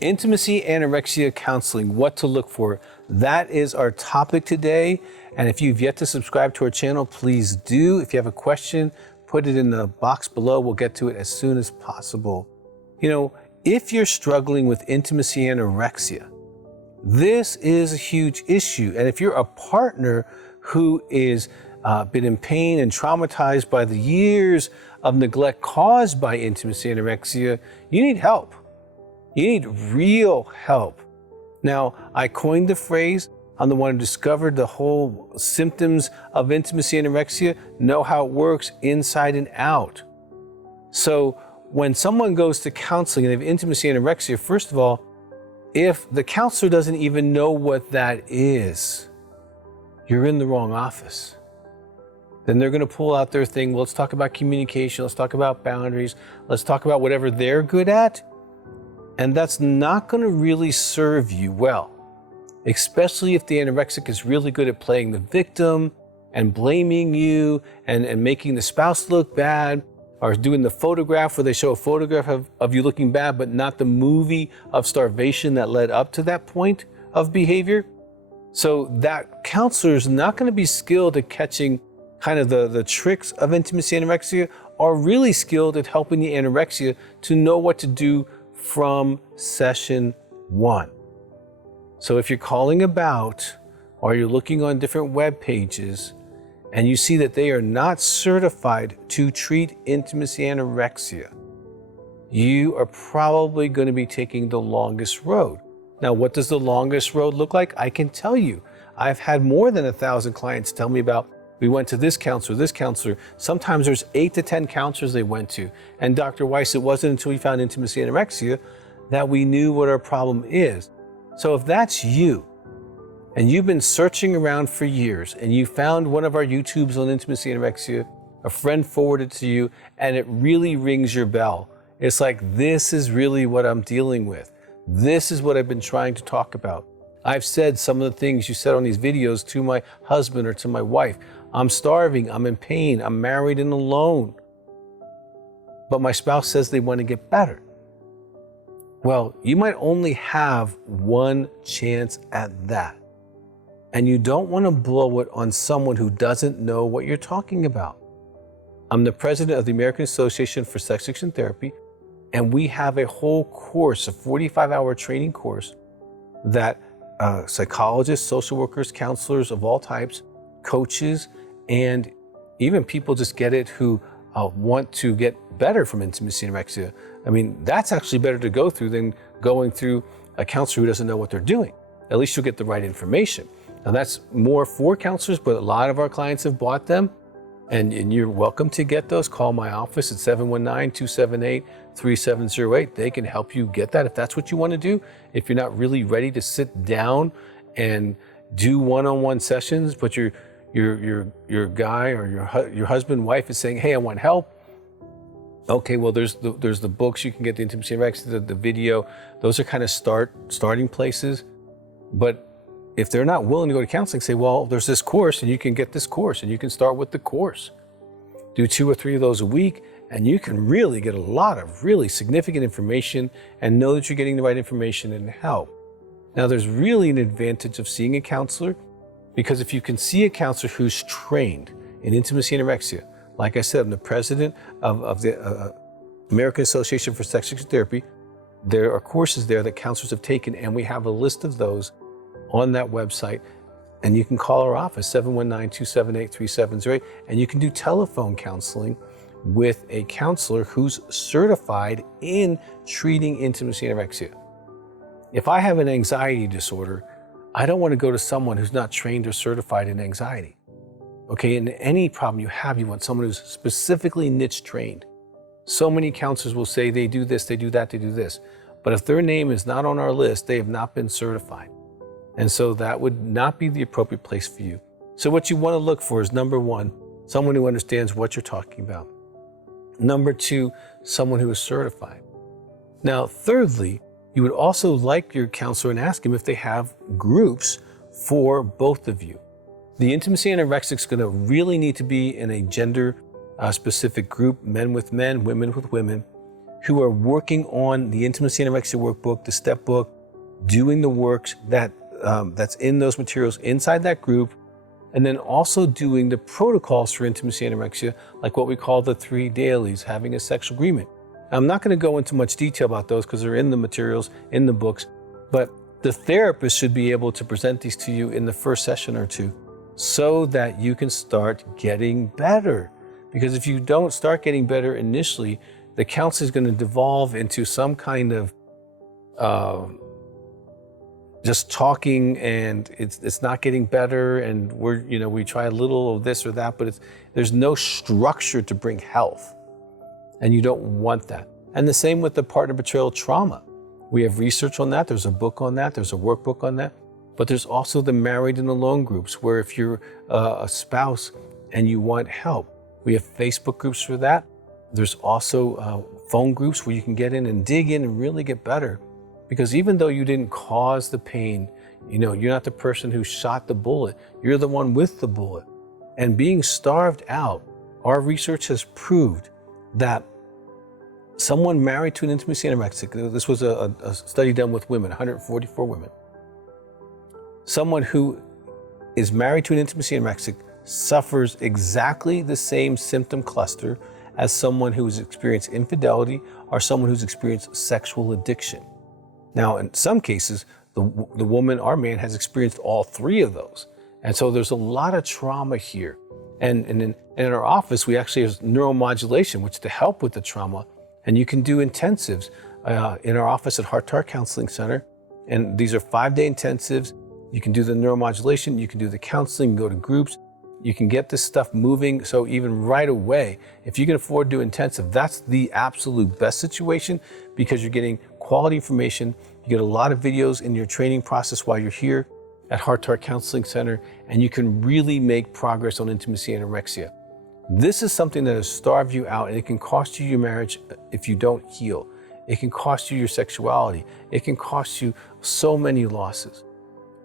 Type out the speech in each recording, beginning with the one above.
Intimacy anorexia counseling, what to look for. That is our topic today. And if you've yet to subscribe to our channel, please do. If you have a question, put it in the box below. We'll get to it as soon as possible. You know, if you're struggling with intimacy anorexia, this is a huge issue. And if you're a partner who is been in pain and traumatized by the years of neglect caused by intimacy anorexia, you need help. You need real help. Now, I coined the phrase. I'm the one who discovered the whole symptoms of intimacy anorexia, know how it works inside and out. So when someone goes to counseling and they have intimacy anorexia, first of all, if the counselor doesn't even know what that is, you're in the wrong office. Then they're going to pull out their thing. Well, let's talk about communication. Let's talk about boundaries. Let's talk about whatever they're good at. And that's not going to really serve you well, especially if the anorexic is really good at playing the victim and blaming you and making the spouse look bad, or doing the photograph where they show a photograph of you looking bad, but not the movie of starvation that led up to that point of behavior. So that counselor is not going to be skilled at catching kind of the tricks of intimacy anorexia, or really skilled at helping the anorexia to know what to do from session one. So if you're calling about, or you're looking on different web pages, and you see that they are not certified to treat intimacy anorexia, you are probably going to be taking the longest road. Now, what does the longest road look like? I can tell you. I've had more than 1,000 clients tell me about, we went to this counselor, this counselor. Sometimes there's 8 to 10 counselors they went to. And Dr. Weiss, it wasn't until we found intimacy anorexia that we knew what our problem is. So if that's you, and you've been searching around for years, and you found one of our YouTubes on intimacy anorexia, a friend forwarded to you, and it really rings your bell. It's like, this is really what I'm dealing with. This is what I've been trying to talk about. I've said some of the things you said on these videos to my husband or to my wife. I'm starving, I'm in pain, I'm married and alone. But my spouse says they want to get better. Well, you might only have one chance at that. And you don't want to blow it on someone who doesn't know what you're talking about. I'm the president of the American Association for Sex Addiction Therapy, and we have a whole course, a 45-hour training course that psychologists, social workers, counselors of all types, coaches, and even people just get it who want to get better from intimacy anorexia. I mean, that's actually better to go through than going through a counselor who doesn't know what they're doing. At least you'll get the right information. Now that's more for counselors, but a lot of our clients have bought them, and you're welcome to get those. Call my office at 719-278-3708. They can help you get that if that's what you want to do. If you're not really ready to sit down and do one-on-one sessions, but your guy or your husband, wife is saying, hey, I want help. Okay, well, there's the books you can get, the intimacy anorexia, the video. Those are kind of starting places. But if they're not willing to go to counseling, say, well, there's this course and you can get this course and you can start with the course. Do 2 or 3 of those a week and you can really get a lot of really significant information and know that you're getting the right information and help. Now, there's really an advantage of seeing a counselor, because if you can see a counselor who's trained in intimacy anorexia, like I said, I'm the president of the American Association for Sex Addiction Therapy. There are courses there that counselors have taken, and we have a list of those on that website. And you can call our office, 719-278-3708, and you can do telephone counseling with a counselor who's certified in treating intimacy anorexia. If I have an anxiety disorder, I don't want to go to someone who's not trained or certified in anxiety. Okay, in any problem you have, you want someone who's specifically niche trained. So many counselors will say they do this, they do that, they do this. But if their name is not on our list, they have not been certified. And so that would not be the appropriate place for you. So what you want to look for is, number one, someone who understands what you're talking about. Number two, someone who is certified. Now, thirdly, you would also like your counselor and ask him if they have groups for both of you. The intimacy anorexic is going to really need to be in a gender specific group, men with men, women with women, who are working on the Intimacy Anorexia workbook, the step book, doing the works that's in those materials inside that group, and then also doing the protocols for intimacy anorexia, like what we call the 3 dailies, having a sexual agreement. I'm not going to go into much detail about those because they're in the materials, in the books, but the therapist should be able to present these to you in the first session or two so that you can start getting better. Because if you don't start getting better initially, the counseling is going to devolve into some kind of just talking, and it's not getting better, and we try a little of this or that, but there's no structure to bring health, and you don't want that. And the same with the partner betrayal trauma. We have research on that. There's a book on that. There's a workbook on that. But there's also the married and alone groups, where if you're a spouse and you want help, we have Facebook groups for that. There's also phone groups where you can get in and dig in and really get better. Because even though you didn't cause the pain, you're not the person who shot the bullet, you're the one with the bullet. And being starved out, our research has proved that someone married to an intimacy anorexic, this was a study done with women, 144 women. Someone who is married to an intimacy anorexic suffers exactly the same symptom cluster as someone who's experienced infidelity or someone who's experienced sexual addiction. Now, in some cases, the woman or man has experienced all 3 of those. And so there's a lot of trauma here. And in our office, we actually have neuromodulation, which to help with the trauma. And you can do intensives in our office at Heart to Heart Counseling Center. And these are 5-day intensives. You can do the neuromodulation, you can do the counseling, go to groups. You can get this stuff moving. So even right away, if you can afford to do intensive, that's the absolute best situation, because you're getting quality information. You get a lot of videos in your training process while you're here at Heart to Heart Counseling Center, and you can really make progress on intimacy anorexia. This is something that has starved you out, and it can cost you your marriage if you don't heal. It can cost you your sexuality. It can cost you so many losses.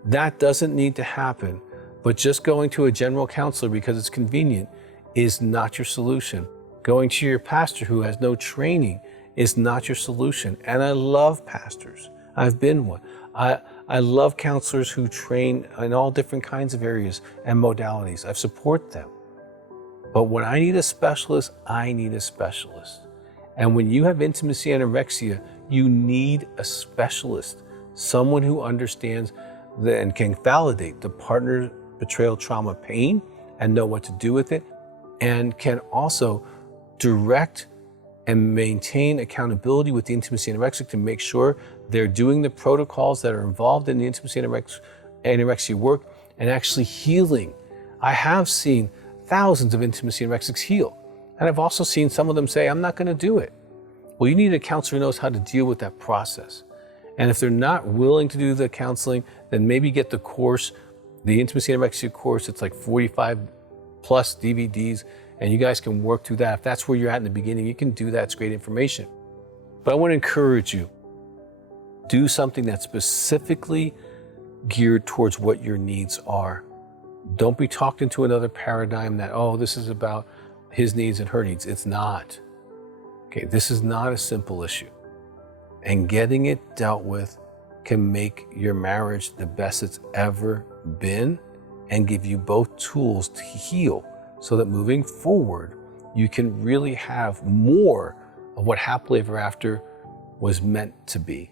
That doesn't need to happen. But just going to a general counselor because it's convenient is not your solution. Going to your pastor who has no training is not your solution. And I love pastors. I've been one. I love counselors who train in all different kinds of areas and modalities. I support them. But when I need a specialist, I need a specialist. And when you have intimacy anorexia, you need a specialist, someone who understands and can validate the partner betrayal trauma pain and know what to do with it, and can also direct and maintain accountability with the intimacy anorexic to make sure they're doing the protocols that are involved in the intimacy anorexia work and actually healing. I have seen thousands of intimacy anorexics heal, and I've also seen some of them say, I'm not going to do it. Well, you need a counselor who knows how to deal with that process. And if they're not willing to do the counseling, then maybe get the course, the intimacy anorexia course. It's like 45 plus DVDs, and you guys can work through that. If that's where you're at in the beginning, you can do that. It's great information. But I want to encourage you, do something that's specifically geared towards what your needs are. Don't be talked into another paradigm that, oh, this is about his needs and her needs. It's not. Okay, this is not a simple issue. And getting it dealt with can make your marriage the best it's ever been and give you both tools to heal so that moving forward, you can really have more of what happily ever after was meant to be.